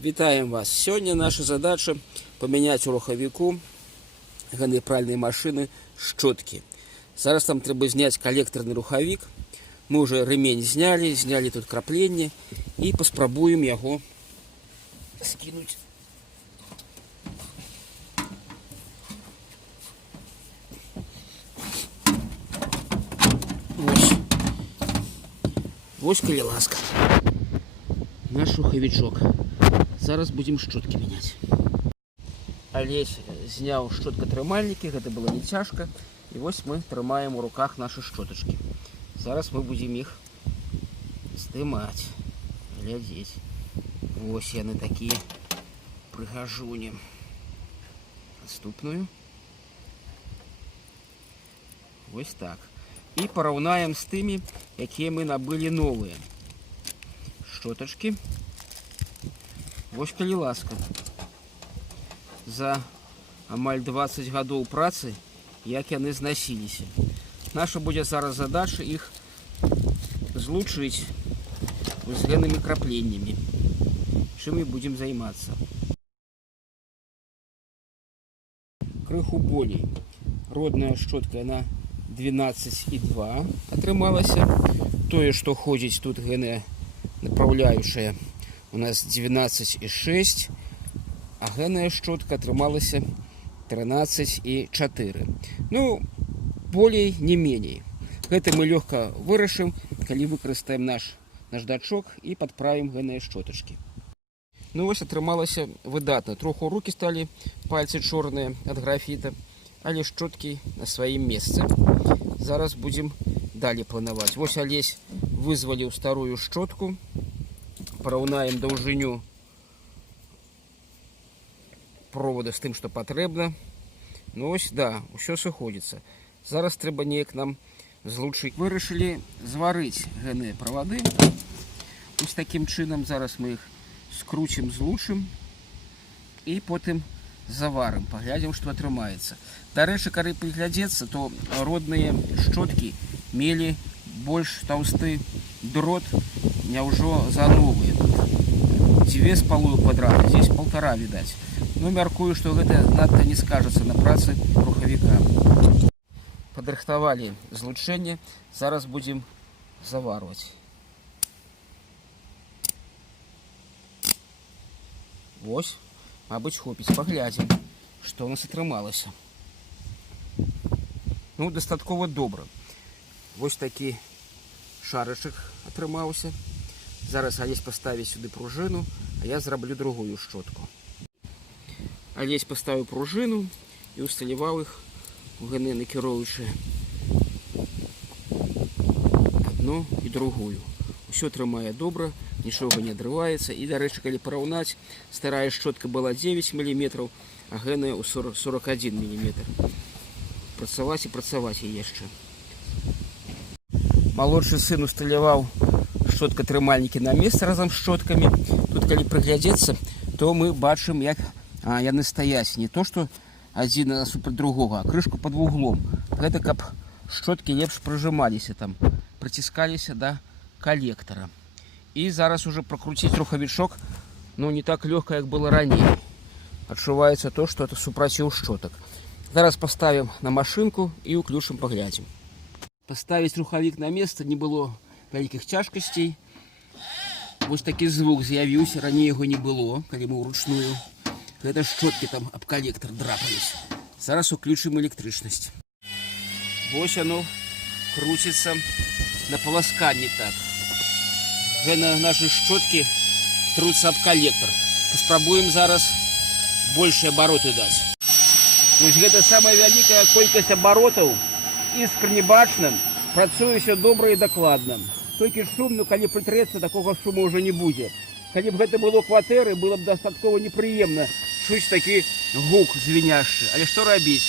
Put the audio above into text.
Вітаем вас! Сегодня наша задача поменять у рухавіку гэтай пральной машины щетки. Зараз нам трэба зняць коллекторный рухавік. Мы уже ремень сняли тут крапление и паспрабуем его скинуть. Вось калі ласка. Наш рухавічок. Зараз будем щетки менять. Олесь знял щеткотрымальники, это было не тяжко. И вот мы трымаем у руках наши щеточки. Зараз мы будем их снимать, глядеть. Вот яны такие прыгажуни. Наступную. Вот так. И пораўнаем с теми, какие мы набыли новые щеточки. Вось калі ласка. За амаль 20 гадоў працы, як яны зносіліся. Наша будзе зараз задача іх злучыць з гэтымі крапленнямі. Чым мы будем займацца. Крыху болей. Родная щетка, она 12,2 атрымалася. Тое, што ходзіць тут гэная направляющая, у нас 19,6, а гэная щетка атрымалася 13,4. Ну, болей не меней. Гэта мы лёгка вырашым, калі выкарыстаем наш наждачок і падправім гэтыя щеточки. Ну вось атрымалася выдатна. Троху руки сталі пальцы чорныя ад графіта, але щеткі на сваім месцы. Зараз будем далей планаваць. Вось Олесь вызваліў старую щетку. Пораўнаем даўжыню провода з тым, што патрэбна. Ну ось, да, усё сыходзіцца. Зараз трэба неяк нам злучыць. Вырашылі зварыць гэтыя правады. Ось такім чынам зараз мы іх скруцім, злучым і потым заварым, паглядзім, што атрымаецца. Дарэчы, калі прыглядзецца, то родныя щеткі мелі больш таўсты дрот, няўжо за новые. 2,5 квадрата, здесь 1,5 видать. Ну, мяркую, что гэта надта не скажется на працы рухавіка. Падрыхтавалі злучэнне, зараз будем заварваць. Вось, мабыць, хопіць, паглядзім, што у нас атрымалася. Ну, дастаткова добра. Вось такі шарышак атрымаўся. Зараз Олесь поставіць сюды пружину, а я зраблю другую щетку. Олесь поставіў пружину і усталяваў іх у гэны накіроўваючыя одну і другую. Усё трымае добра, нічога не адрываецца. І, дарэчы, калі параўнаць, старая щетка была 9 мм, а гэная ў 41 мм. Працаваць і працаваць і яшчэ. Малодшы сын усталяваў щеткатрымальнікі на месца разам з щеткамі. Тут, калі прыглядзецца, то мы бачым, як яны стаяць. Не то, што адзін насупраць другога, а крышку пад вуглом. Гэта каб щеткі лепш прыжымаліся там, прыціскаліся да коллектора. І зараз уже прокрутіць рухавічок, ну, не так лёгка, як было раней. Адчуваецца то, што это супраціў щетак. Зараз поставім на машинку і ўключым, паглядзім. Поставіць рухавік на место не было вялікіх цяжкасцей. Вось такі звук з'явіўся, раней яго не было, калі мы ўручную. Гэта щеткі там аб коллектор драпались. Зараз уключым электрычнасць. Вось оно круціцца на полосканні так. Гэта наши щеткі труцца аб коллектор. Паспрабуем зараз больше обороты даць. Вось гэта самая вялікая колькасць абаротаў. Іскр не бачным, працуе все добра і дакладна. Толькі шум, ну калі прытрэцца, такога шуму ўжо не будзе. Калі б гэта было кватэры, было б дастаткова непрыемна чуць такі гук звіняшчы. Але што рабіць?